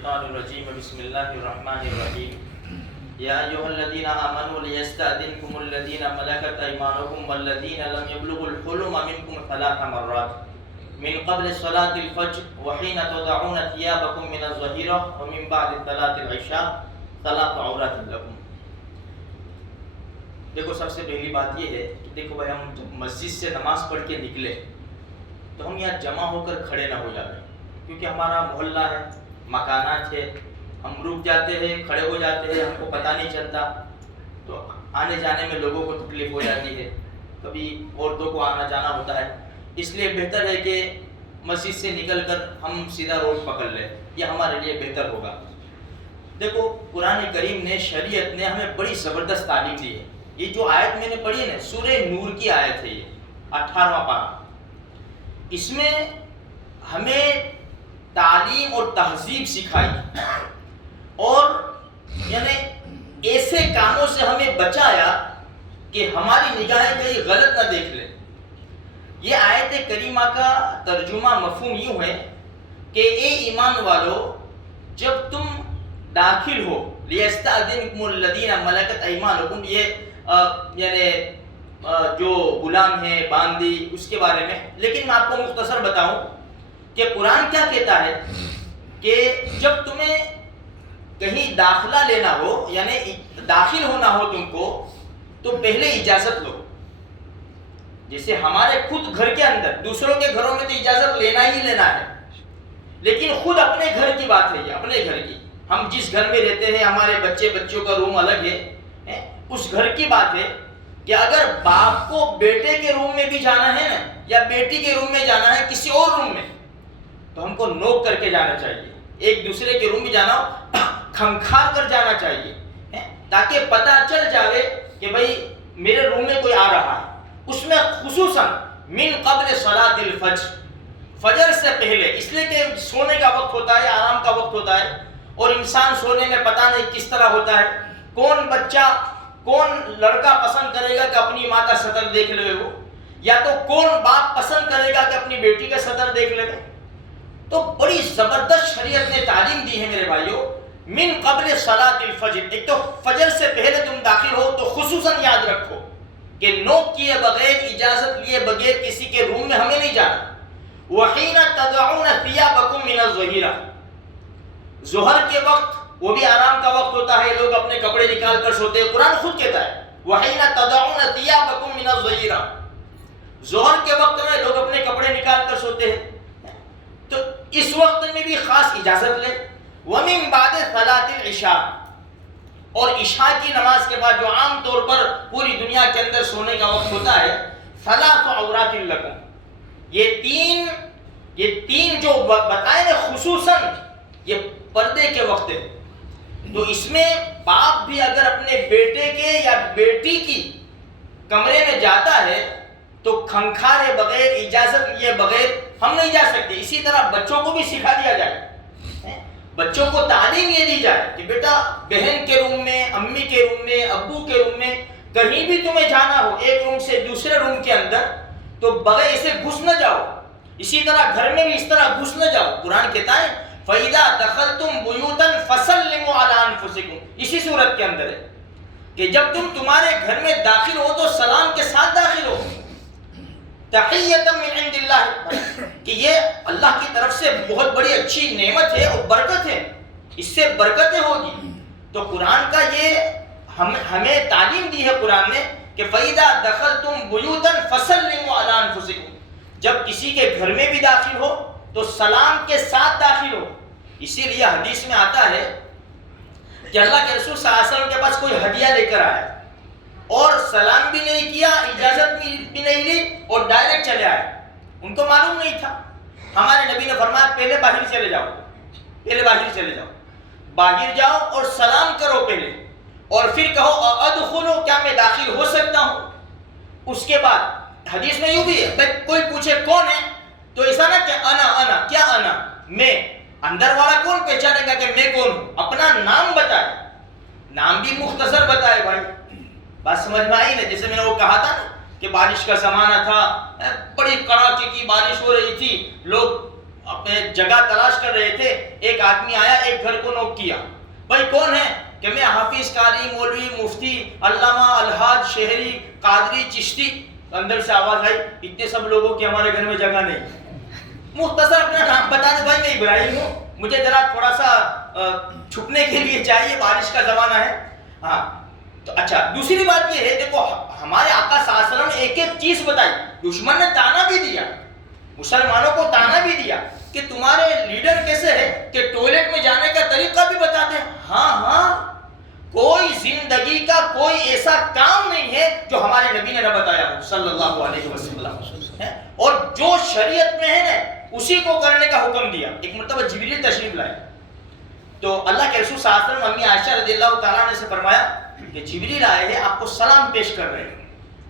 الشيطان الرجيم بسم الله الرحمن الرحيم يا أيها الذين آمنوا ليستأذنكم الذين ملكت أيمانكم والذين لم يبلغوا الحلم منكم 3 مرات من قبل صلاة الفجر وحين تضعون ثيابكم من الظهيرة ومن بعد صلاة العشاء 3 عورات لكم. دیکھو سب سے پہلی بات یہ ہے کہ دیکھو بھائی ہم جب مسجد سے نماز پڑھ کے نکلے تو ہم یہاں جمع ہو کر کھڑے نہ ہو جاتے، کیونکہ ہمارا محلہ ہے، مکانات ہے، ہم رک جاتے ہیں، کھڑے ہو جاتے ہیں، ہم کو پتہ نہیں چلتا، تو آنے جانے میں لوگوں کو تکلیف ہو جاتی ہے، کبھی عورتوں کو آنا جانا ہوتا ہے. اس لیے بہتر ہے کہ مسجد سے نکل کر ہم سیدھا روڈ پکڑ لیں، یہ ہمارے لیے بہتر ہوگا. دیکھو قرآن کریم نے، شریعت نے ہمیں بڑی زبردست تعلیم دی ہے. یہ جو آیت میں نے پڑھی ہے نا، سورہ نور کی آیت ہے، یہ 18واں پارہ. اس میں ہمیں تعلیم اور تہذیب سکھائی اور یعنی ایسے کاموں سے ہمیں بچایا کہ ہماری نگاہیں کہیں غلط نہ دیکھ لیں. یہ آیت کریمہ کا ترجمہ مفہوم یوں ہے کہ اے ایمان والو، جب تم داخل ہو لیستأذنکم الذین ملکت ایمانکم، یہ یعنی جو غلام ہیں، باندی، اس کے بارے میں. لیکن میں آپ کو مختصر بتاؤں کہ قرآن کیا کہتا ہے کہ جب تمہیں کہیں داخلہ لینا ہو، یعنی داخل ہونا ہو تم کو، تو پہلے اجازت لو. جیسے ہمارے خود گھر کے اندر، دوسروں کے گھروں میں تو اجازت لینا ہی لینا ہے، لیکن خود اپنے گھر کی بات ہے، یہ اپنے گھر کی، ہم جس گھر میں رہتے ہیں، ہمارے بچوں کا روم الگ ہے، اس گھر کی بات ہے کہ اگر باپ کو بیٹے کے روم میں بھی جانا ہے نا، یا بیٹی کے روم میں جانا ہے، کسی اور روم میں، تو ہم کو نوک کر کے جانا چاہیے. ایک دوسرے کے روم میں جانا ہو، کھنکھار کر جانا چاہیے، تاکہ پتہ چل جاوے کہ بھئی میرے روم میں کوئی آ رہا ہے. اس میں خصوصاً من قبل صلاۃ الفجر، فجر سے پہلے، اس لیے کہ سونے کا وقت ہوتا ہے، آرام کا وقت ہوتا ہے، اور انسان سونے میں پتہ نہیں کس طرح ہوتا ہے. کون بچہ، کون لڑکا پسند کرے گا کہ اپنی ماں کا سطر دیکھ لے وہ، یا تو کون باپ پسند کرے گا کہ اپنی بیٹی کا سطر دیکھ لے. تو بڑی زبردست شریعت نے تعلیم دی ہے میرے بھائیوں. من قبل صلاۃ الفجر، ایک تو فجر سے پہلے تم داخل ہو تو خصوصاً یاد رکھو کہ نوک کیے بغیر، اجازت لیے بغیر کسی کے روم میں ہمیں نہیں جانا. وحین تضعون ثیابکم من الظہیرہ، ظہر کے وقت، وہ بھی آرام کا وقت ہوتا ہے، لوگ اپنے کپڑے نکال کر سوتے ہیں. قرآن خود کہتا ہے وحین تضعون ثیابکم من الظہیرہ، ظہر کے وقت میں لوگ اپنے کپڑے نکال کر سوتے ہیں، تو اس وقت میں بھی خاص اجازت لیں. ومن بعد صلاۃ العشاء، اور عشاء کی نماز کے بعد جو عام طور پر پوری دنیا کے اندر سونے کا وقت ہوتا ہے، 3 عورات لکم، یہ تین جو بتائے نا، خصوصاً یہ پردے کے وقت ہے. تو اس میں باپ بھی اگر اپنے بیٹے کے یا بیٹی کی کمرے میں جاتا ہے تو کھنکھارے بغیر، اجازت لیے بغیر ہم نہیں جا سکتے. اسی طرح بچوں کو بھی سکھا دیا جائے، بچوں کو تعلیم یہ دی جائے کہ بیٹا بہن کے روم میں، امی کے روم میں، ابو کے روم میں، کہیں بھی تمہیں جانا ہو ایک روم سے دوسرے روم کے اندر، تو بغیر اسے گھس نہ جاؤ. اسی طرح گھر میں بھی اس طرح گھس نہ جاؤ. قرآن کہتا ہے فَإِذَا دَخَلْتُمْ بُيُوتًا فَسَلِّمُوا عَلَىٰ أَنفُسِكُمْ، اسی صورت کے اندر ہے کہ جب تم تمہارے گھر میں داخل ہو تو سلام کے ساتھ داخل ہو. تحیۃ من عند اللہ، کہ یہ اللہ کی طرف سے بہت بڑی اچھی نعمت ہے اور برکت ہے، اس سے برکتیں ہوگی. تو قرآن کا یہ ہمیں تعلیم دی ہے قرآن نے کہ فَإِذَا دَخَلْتُمْ بُيُوتًا فَسَلِّمُوا عَلَىٰ أَنفُسِكُمْ، جب کسی کے گھر میں بھی داخل ہو تو سلام کے ساتھ داخل ہو. اسی لیے حدیث میں آتا ہے کہ اللہ کے رسول صلی اللہ علیہ وسلم کے پاس کوئی ہدیہ لے کر آیا اور سلام بھی نہیں کیا، اجازت بھی نہیں لی، اور ڈائریکٹ چلے آئے. ان کو معلوم نہیں تھا. ہمارے نبی نے فرمایا پہلے باہر چلے جاؤ، پہلے باہر چلے جاؤ، باہر جاؤ اور سلام کرو پہلے، اور پھر کہو ادخلوا، کیا میں داخل ہو سکتا ہوں. اس کے بعد حدیث میں یوں بھی ہے، کوئی پوچھے کون ہے تو ایسا نہ کہ انا، کیا انا، میں. اندر والا کون پہچانے گا کہ میں کون ہوں؟ اپنا نام بتائے، نام بھی مختصر بتائے. بھائی بات سمجھ میں آئی نا؟ جیسے میں نے وہ کہا تھا نا کہ بارش کا زمانہ تھا، بڑی کڑاکے کی بارش ہو رہی تھی، لوگ اپنے جگہ تلاش کر رہے تھے، ایک آدمی آیا، ایک گھر کو نوک کیا. بھائی کون ہے؟ کہ میں حافظ، قاری، مولوی، مفتی، علامہ، الحاج، شہری، قادری، چشتی. اندر سے آواز آئی، اتنے سب لوگوں کی ہمارے گھر میں جگہ نہیں. مختصر اپنا نام بتا دیں، بھائی میں ابراہیم ہوں، مجھے ذرا تھوڑا سا چھپنے کے لیے چاہیے، بارش کا زمانہ ہے. ہاں تو اچھا، دوسری بات یہ ہے، دیکھو ہمارے آقا صلی اللہ علیہ وسلم نے ایک ایک چیز بتائی. دشمن نے تانا بھی دیا، مسلمانوں کو تانا بھی دیا کہ تمہارے لیڈر کیسے ہے کہ ٹوائلٹ میں جانے کا طریقہ بھی بتاتے ہیں. ہاں کوئی زندگی کا کوئی ایسا کام نہیں ہے جو ہمارے نبی نے نہ بتایا ہو صلی اللہ علیہ وسلم، اور جو شریعت میں ہے نا اسی کو کرنے کا حکم دیا. ایک مرتبہ جبریل تشریف لائے تو اللہ کے رسول صلی اللہ علیہ وسلم امی عائشہ رضی اللہ تعالیٰ عنہ سے فرمایا کہ جبریل آئے ہیں، آپ کو سلام پیش کر رہے ہیں.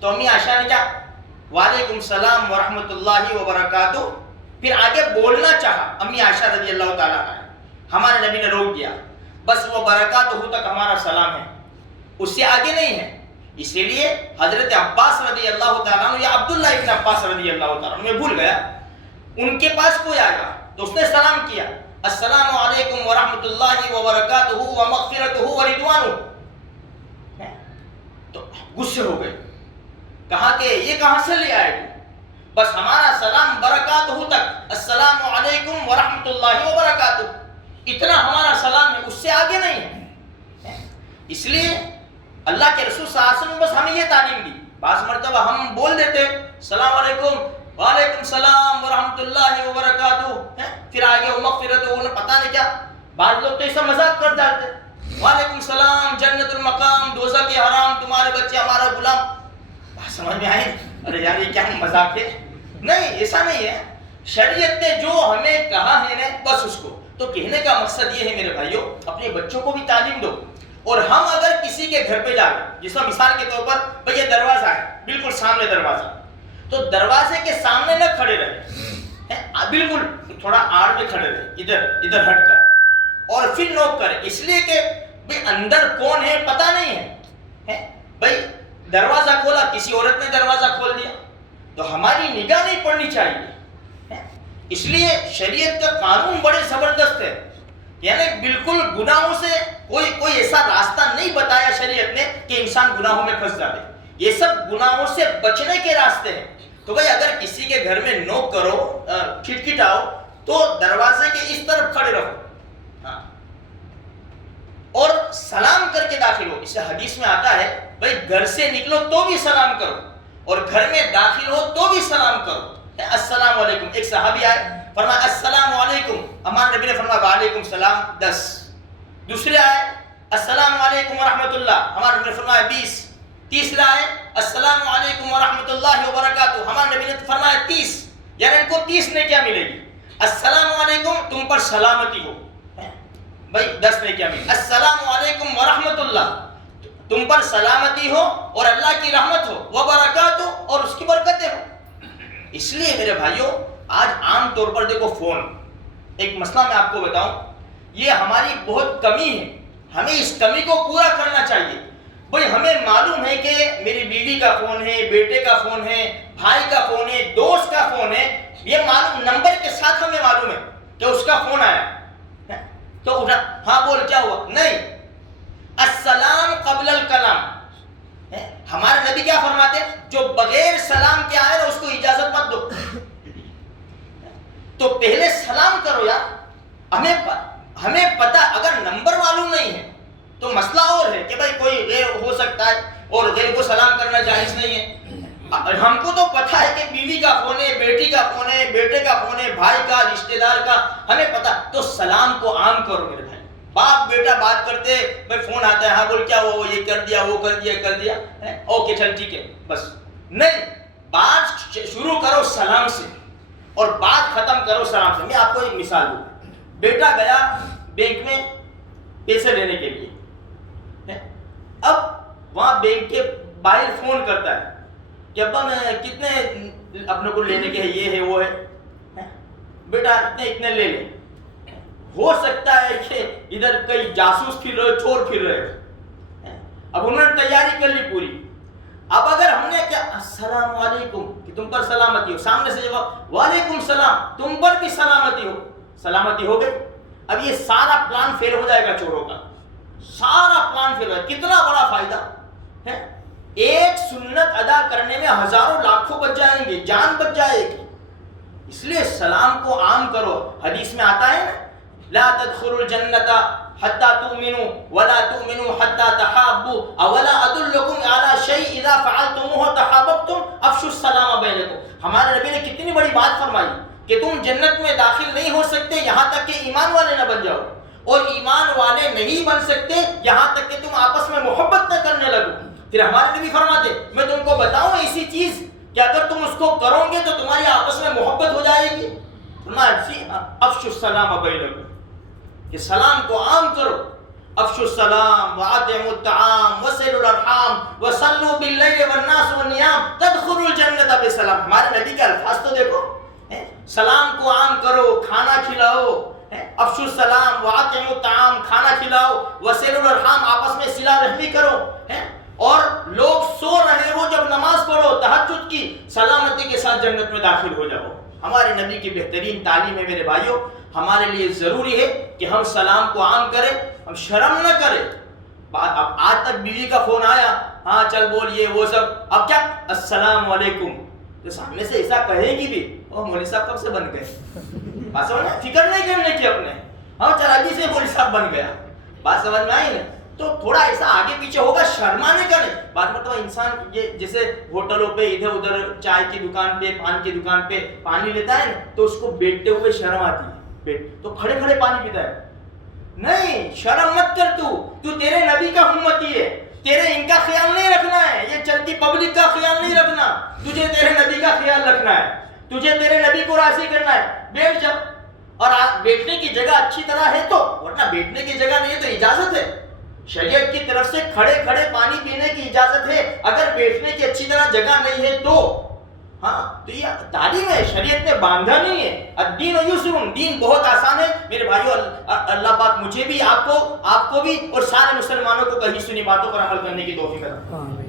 تو امی عائشہ نے کیا، وعلیکم السلام ورحمۃ اللہ وبرکاتہ. پھر آگے بولنا چاہا امی عائشہ رضی اللہ تعالیٰ عنہ، ہمارے نبی نے روک دیا، بس وہ برکاتہ تک ہمارا سلام ہے، اس سے آگے نہیں ہے. اسی لیے حضرت عباس رضی اللہ تعالیٰ عنہ یا عبداللہ ابن عباس رضی اللہ تعالیٰ عنہ، میں بھول گیا، ان کے پاس کوئی آیا تو اس نے سلام کیا، السلام علیکم ورحمۃ اللہ وبرکاتہ ومغفرتہ ورضوانہ. تو غصے ہو گئے، کہا کہ یہ کہاں سے لے آئے تو؟ بس ہمارا سلام برکاتہ تک، السلام علیکم ورحمۃ اللہ وبرکاتہ، اتنا ہمارا سلام ہے، اس سے آگے نہیں ہے. اس لیے اللہ کے رسول صلی اللہ علیہ وسلم بس ہمیں یہ تعلیم دی. بعض مرتبہ ہم بول دیتے السلام علیکم، وعلیکم السلام ورحمۃ اللہ وبرکاتہ، پھر آگے وہ مغفرت ہو، پتہ نہیں کیا. بعض لوگ تو ایسا مذاق کر جاتے، وعلیکم السلام، جنت المقام، دوزخ کے حرام، تمہارے بچے ہمارا غلام. سمجھ میں آئے؟ ارے یار یہ کیا مذاق ہے؟ نہیں، ایسا نہیں ہے. شریعت نے جو ہمیں کہا ہے نا بس اس کو. تو کہنے کا مقصد یہ ہے میرے بھائیوں، اپنے بچوں کو بھی تعلیم دو. اور ہم اگر کسی کے گھر پہ جائیں، جس میں مثال کے طور پر بھئی یہ دروازہ ہے، بالکل سامنے دروازہ، تو دروازے کے سامنے نہ کھڑے رہے، بالکل تھوڑا آڑ میں کھڑے رہے، ادھر ہٹ کر، اور پھر نوک کرے. اس لیے کہ بھئی اندر کون ہے پتہ نہیں ہے. بھئی دروازہ کھولا، کسی عورت نے دروازہ کھول دیا تو ہماری نگاہ نہیں پڑنی چاہیے. اس لیے شریعت کا قانون بڑے زبردست ہے، یعنی بالکل گناہوں سے کوئی ایسا راستہ نہیں بتایا شریعت نے کہ انسان گناہوں میں پھنس جائے. یہ سب گناہوں سے بچنے کے راستے ہیں. تو بھئی اگر کسی کے گھر میں نوک کرو، کھٹکھٹاؤ، تو دروازے کے اس طرف کھڑے رہو اور سلام کر کے داخل ہو. اس سے حدیث میں آتا ہے بھئی گھر سے نکلو تو بھی سلام کرو، اور گھر میں داخل ہو تو بھی سلام کرو. السلام علیکم. ایک صحابی آئے، فرمایا السلام علیکم، ہمارے نبی نے فرمایا وعلیکم السلام 10. دوسرے آئے السلام علیکم ورحمۃ اللہ، ہمارے نبی نے فرمایا 20. تیسرا آئے السلام علیکم ورحمۃ اللہ وبرکاتہ، ہمارے نبی نے فرمایا 30. یعنی ان کو 30 نیکیاں ملے گی. السلام علیکم، تم پر سلامتی ہو، بھائی 10 نیکیاں ملے. السلام علیکم ورحمۃ اللہ، تم پر سلامتی ہو اور اللہ کی رحمت ہو، وبرکاتہ، اور اس کی برکتیں ہو. اس لیے میرے بھائیوں آج عام طور پر دیکھو فون، ایک مسئلہ میں آپ کو بتاؤں، یہ ہماری بہت کمی ہے، ہمیں اس کمی کو پورا کرنا چاہیے. بھئی ہمیں معلوم ہے کہ میری بیوی کا فون ہے، بیٹے کا فون ہے، بھائی کا فون ہے، دوست کا فون ہے، یہ معلوم نمبر کے ساتھ ہمیں معلوم ہے کہ اس کا فون آیا تو اٹھا، ہاں بول کیا ہوا؟ نہیں، السلام قبل الکلام. ہمارے نبی کیا فرماتے ہیں؟ جو بغیر سلام کے آئے نا اس کو اجازت مت دو. تو پہلے سلام کرو یار. ہمیں پتہ، اگر نمبر معلوم نہیں ہے تو مسئلہ اور ہے کہ بھائی کوئی غیر ہو سکتا ہے اور غیر کو سلام کرنا جائز نہیں ہے. ہم کو تو پتہ ہے کہ بیوی کا فون ہے، بیٹی کا فون ہے، بیٹے کا فون ہے، بھائی کا، رشتہ دار کا، ہمیں پتہ. تو سلام کو عام کرو میرے بھائی. باپ بیٹا بات کرتے، بھائی فون آتا ہے، ہاں بول کیا ہوا، یہ کر دیا، وہ کر دیا، اوکے چل ٹھیک ہے، بس. نہیں، بات شروع کرو سلام سے اور بات ختم کرو سلام سے. میں آپ کو ایک مثال دوں. بیٹا گیا بینک میں پیسے لینے کے لیے، اب وہاں بینک کے باہر فون کرتا ہے کہ ابا میں کتنے اپنے کو لینے کے ہیں، یہ ہے وہ ہے. بیٹا اتنے لے لیں. ہو سکتا ہے کہ ادھر کئی جاسوس پھر رہے، چور پھر رہے. اب انہوں نے تیاری کر لی پوری. اب اگر ہم نے کیا السلام علیکم کہ تم پر سلامتی ہو، سامنے سے جواب وعلیکم السلام تم پر بھی سلامتی ہو، سلامتی ہو گئی. اب یہ سارا پلان فیل ہو جائے گا چوروں کا، سارا پلان فیل ہو جائے گا. کتنا بڑا فائدہ ہے، ایک سنت ادا کرنے میں ہزاروں لاکھوں بچ جائیں گے، جان بچ جائے گی. اس لیے سلام کو عام کرو. حدیث میں آتا ہے نا لا تدخلوا الجنۃ حتی تؤمنوا ولا تؤمنوا حتی تحابوا اولا ادلکم علی شیء اذا فعلتموه تحاببتم افشوا السلام بینکم. ہمارے نبی نے کتنی بڑی بات فرمائی کہ تم جنت میں داخل نہیں ہو سکتے یہاں تک کہ ایمان والے نہ بن جاؤ، اور ایمان والے نہیں بن سکتے یہاں تک کہ تم آپس میں محبت نہ کرنے لگو. پھر ہمارے نبی فرماتے میں تم کو بتاؤں ایسی چیز کہ اگر تم اس کو کرو گے تو تمہاری آپس میں محبت ہو جائے گی. افشوا السلام بینکم کہ سلام کو عام کرو. افشوا السلام واطعموا الطعام وصلوا الارحام وصلوا باللیل والناس والنیام تدخلوا الجنۃ بسلام. ہمارے نبی کے الفاظ تو دیکھو، سلام کو عام کرو، کھانا کھلاؤ. افشوا السلام واطعموا الطعام کھانا کھلاؤ، وصلوا الارحام آپس میں صلہ رحمی کرو. اور لوگ سو رہے ہو جب نماز پڑھو تہجد کی، سلامتی کے ساتھ جنت میں داخل ہو جاؤ. ہمارے نبی کی بہترین تعلیم ہے میرے بھائیوں. ہمارے لیے ضروری ہے کہ ہم سلام کو عام کریں، ہم شرم نہ کریں. اب آج تک بیوی کا فون آیا، ہاں چل بول یہ وہ سب، اب کیا السلام علیکم، تو سامنے سے ایسا کہے گی بھی او مولوی صاحب کب سے بن گئے، بات سمجھ میں فکر نہیں کرنے کی اپنے، ہاں چل ابھی سے مولوی صاحب بن گیا. بات سمجھ میں آئی نا؟ تو تھوڑا ایسا آگے پیچھے ہوگا، شرمانے کا نہیں. بات مطلب انسان یہ جیسے ہوٹلوں پہ ادھر ادھر چائے کی دکان پہ پان کی دکان پہ پانی لیتا ہے نا تو اس کو بیٹھتے ہوئے شرم آتی ہے، تو کھڑے کھڑے پانی پیتا ہے. نہیں، شرم مت کر. تو تیرے نبی کا امتی ہے، تیرے ان کا خیال نہیں رکھنا ہے، یہ چلتی پبلک کا خیال نہیں رکھنا، تجھے تیرے نبی کا خیال رکھنا ہے، تجھے تیرے نبی کو راضی کرنا ہے. بیٹھ جا، اور بیٹھنے کی جگہ اچھی طرح ہے تو، ورنہ بیٹھنے کی جگہ نہیں ہے تو اجازت ہے، شریعت کی طرف سے کھڑے کھڑے پانی پینے کی اجازت ہے. اگر بیٹھنے کی اچھی طرح جگہ نہیں ہے تو ہاں، تو یہ تعلیم ہے، شریعت نے باندھا نہیں ہے. الدین یسر، دین بہت آسان ہے میرے بھائیو. اللہ پاک مجھے بھی، آپ کو بھی اور سارے مسلمانوں کو کہیں سنی باتوں پر عمل کرنے کی توفیق عطا فرمائے.